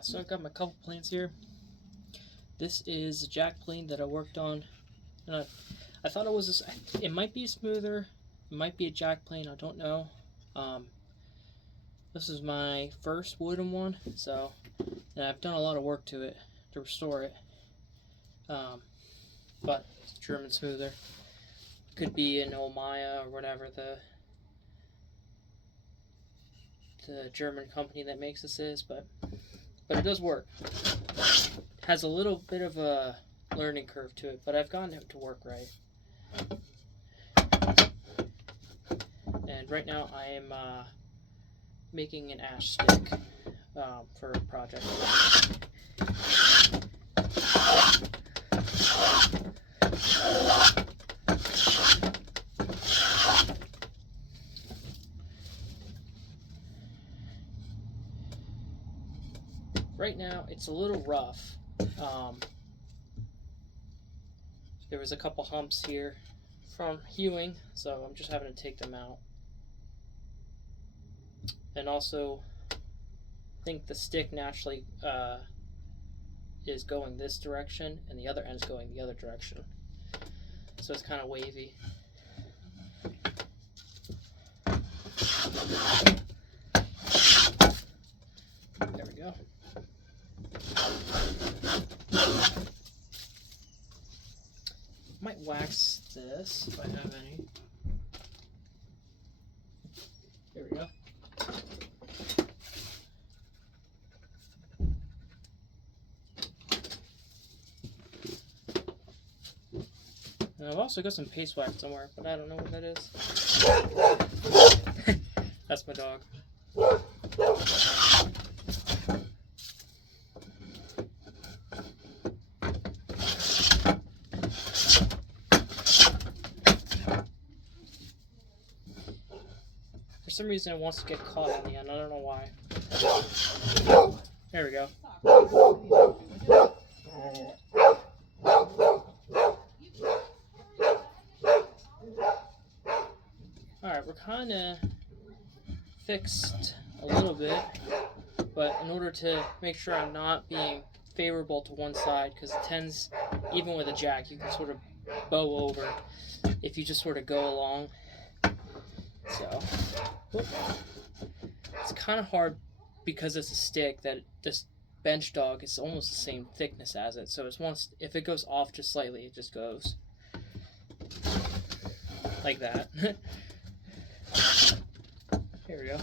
So I've got my couple planes here. This is a jack plane that I worked on, and I thought it was it might be smoother, it might be a jack plane. I don't know. Um, this is my first wooden one, so and I've done a lot of work to it to restore it. But it's German smoother. Could be an Omaya or whatever the German company that makes this is, but it does work. Has a little bit of a learning curve to it, but I've gotten it to work right. And right now I am making an ash stick for a project. Right now it's a little rough. There was a couple humps here from hewing, so I'm just having to take them out. And also, I think the stick naturally is going this direction, and the other end's going the other direction. So it's kind of wavy. There we go. Might wax this if I have any. There we go. And I've also got some paste wax somewhere, but I don't know what that is. That's my dog. For some reason it wants to get caught on the end. I don't know why. There we go. Alright, we're kind of fixed a little bit, but in order to make sure I'm not being favorable to one side, because it tends, even with a jack, you can sort of bow over if you just sort of go along. So, it's kind of hard because it's a stick that this bench dog is almost the same thickness as it. So it's once if it goes off just slightly, it just goes like that. Here we go.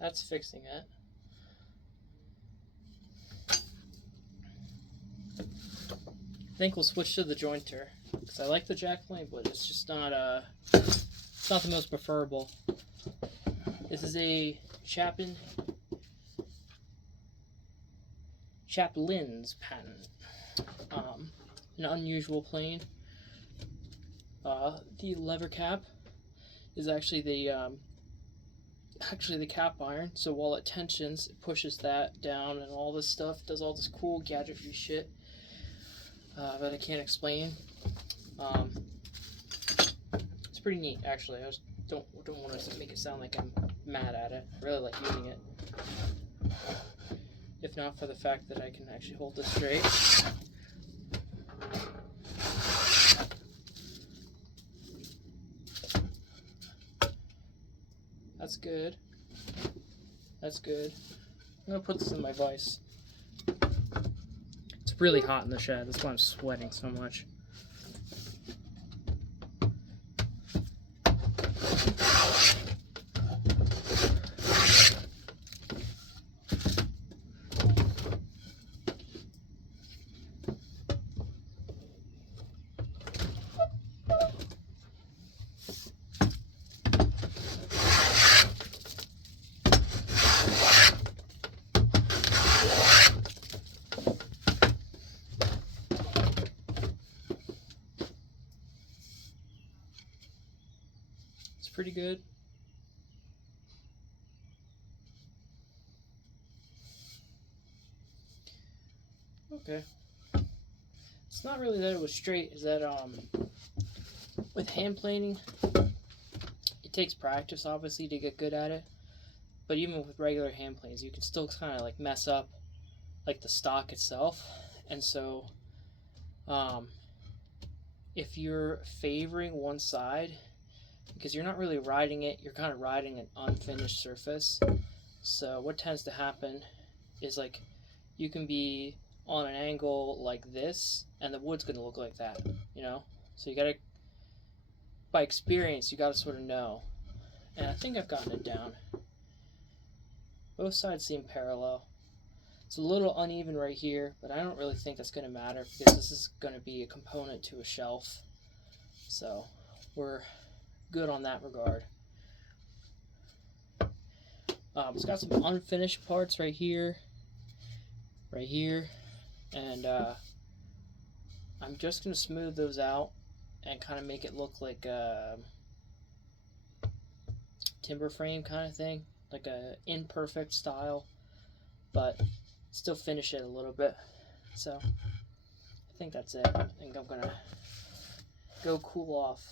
That's fixing it. I think we'll switch to the jointer because I like the jack plane, but it's just not it's not the most preferable. This is a Chaplin's patent. An unusual plane. The lever cap is actually the cap iron. So while it tensions, it pushes that down and all this stuff. Does all this cool gadgetry shit that I can't explain. It's pretty neat, actually. I just don't want to make it sound like I'm mad at it. I really like using it. If not for the fact that I can actually hold this straight. That's good. That's good. I'm gonna put this in my vise. It's really hot in the shed. That's why I'm sweating so much. Pretty good. Okay. It's not really that it was straight, is that with hand planing, it takes practice obviously to get good at it. But even with regular hand planes, you can still kind of like mess up like the stock itself. And so if you're favoring one side, because you're not really riding it, you're kind of riding an unfinished surface. So what tends to happen is like you can be on an angle like this and the wood's going to look like that, you know? So you got to, by experience, you got to sort of know. And I think I've gotten it down. Both sides seem parallel. It's a little uneven right here, but I don't really think that's going to matter because this is going to be a component to a shelf. So we're good on that regard. It's got some unfinished parts right here, and I'm just going to smooth those out and kind of make it look like a timber frame kind of thing, like a imperfect style, but still finish it a little bit. So I think that's it. I think I'm gonna go cool off.